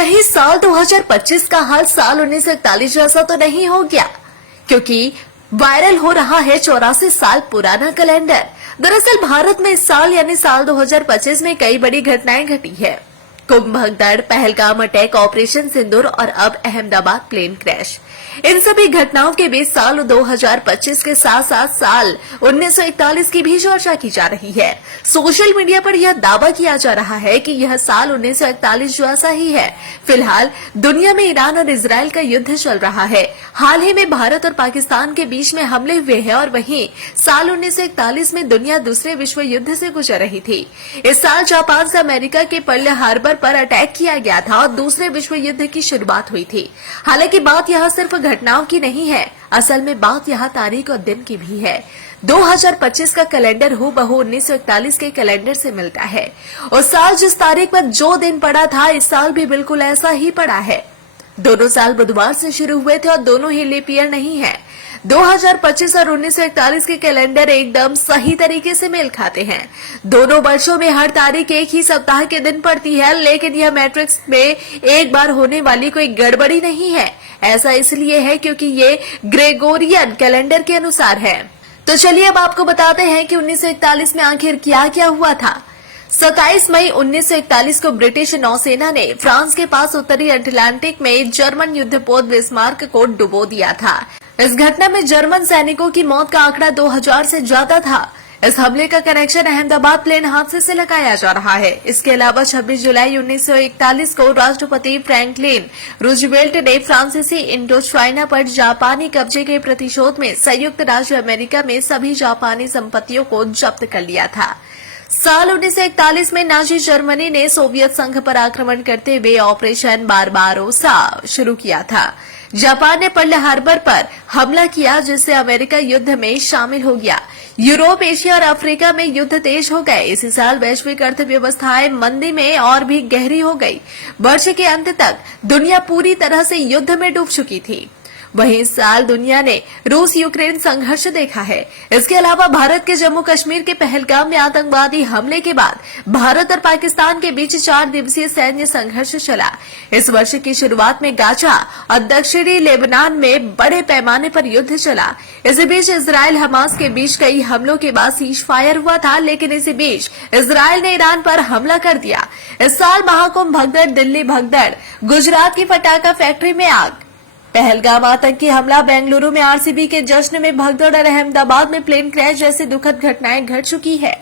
कहीं साल 2025 का हाल साल 1941 जैसा तो नहीं हो गया, क्योंकि वायरल हो रहा है 84 साल पुराना कैलेंडर। दरअसल भारत में इस साल यानी साल 2025 में कई बड़ी घटनाएं घटी है। कुंभ भगदड़, पहलगाम अटैक, ऑपरेशन सिंदूर और अब अहमदाबाद प्लेन क्रैश। इन सभी घटनाओं के बीच साल 2025 के साथ साथ साल 1941 की भी चर्चा की जा रही है। सोशल मीडिया पर यह दावा किया जा रहा है कि यह साल 1941 जैसा ही है। फिलहाल दुनिया में ईरान और इजराइल का युद्ध चल रहा है। हाल ही में भारत और पाकिस्तान के बीच में हमले हुए हैं और वहीं साल 1941 में दुनिया दूसरे विश्व युद्ध से गुजर रही थी। इस साल जापान से अमेरिका के पर्ल हार्बर पर अटैक किया गया था और दूसरे विश्व युद्ध की शुरुआत हुई थी। हालांकि बात यहाँ सिर्फ घटनाओं की नहीं है, असल में बात यहाँ तारीख और दिन की भी है। 2025 का कैलेंडर हूबहू 1941 के कैलेंडर से मिलता है। उस साल जिस तारीख पर जो दिन पड़ा था, इस साल भी बिल्कुल ऐसा ही पड़ा है। दोनों साल बुधवार से शुरू हुए थे और दोनों ही लीप ईयर नहीं है। 2025 और 1941 के कैलेंडर एकदम सही तरीके से मेल खाते हैं। दोनों वर्षों में हर तारीख एक ही सप्ताह के दिन पड़ती है, लेकिन यह मैट्रिक्स में एक बार होने वाली कोई गड़बड़ी नहीं है। ऐसा इसलिए है क्योंकि ये ग्रेगोरियन कैलेंडर के अनुसार है। तो चलिए अब आपको बताते हैं कि 1941 में आखिर क्या क्या हुआ था। 27 मई 1941 को ब्रिटिश नौसेना ने फ्रांस के पास उत्तरी अटलांटिक में जर्मन युद्धपोत बिस्मार्क को डुबो दिया था। इस घटना में जर्मन सैनिकों की मौत का आंकड़ा 2000 से ज्यादा था। इस हमले का कनेक्शन अहमदाबाद प्लेन हादसे से लगाया जा रहा है। इसके अलावा 26 जुलाई 1941 को राष्ट्रपति फ्रैंकलिन रूजवेल्ट ने फ्रांसीसी इंडोचाइना पर जापानी कब्जे के प्रतिशोध में संयुक्त राज्य अमेरिका में सभी जापानी संपत्तियों को जब्त कर लिया था। साल 1941 में नाजी जर्मनी ने सोवियत संघ पर आक्रमण करते हुए ऑपरेशन बारबारोसा शुरू किया था। जापान ने पर्ल हार्बर पर हमला किया, जिससे अमेरिका युद्ध में शामिल हो गया। यूरोप, एशिया और अफ्रीका में युद्ध तेज हो गए। इसी साल वैश्विक अर्थव्यवस्थाएं मंदी में और भी गहरी हो गई। वर्ष के अंत तक दुनिया पूरी तरह से युद्ध में डूब चुकी थी। वहीं इस साल दुनिया ने रूस यूक्रेन संघर्ष देखा है। इसके अलावा भारत के जम्मू कश्मीर के पहलगाम में आतंकवादी हमले के बाद भारत और पाकिस्तान के बीच 4 दिवसीय सैन्य संघर्ष चला। इस वर्ष की शुरुआत में गाजा और दक्षिणी लेबनान में बड़े पैमाने पर युद्ध चला। इसी बीच इजराइल हमास के बीच कई हमलों के बाद सीज फायर हुआ था, लेकिन इसी बीच इजराइल ने ईरान पर हमला कर दिया। इस साल महाकुंभ भगदड़, दिल्ली भगदड़, गुजरात की पटाखा फैक्ट्री में आग, पहलगाम आतंकी हमला, बेंगलुरु में आरसीबी के जश्न में भगदड़ और अहमदाबाद में प्लेन क्रैश जैसी दुखद घटनाएं घट चुकी है।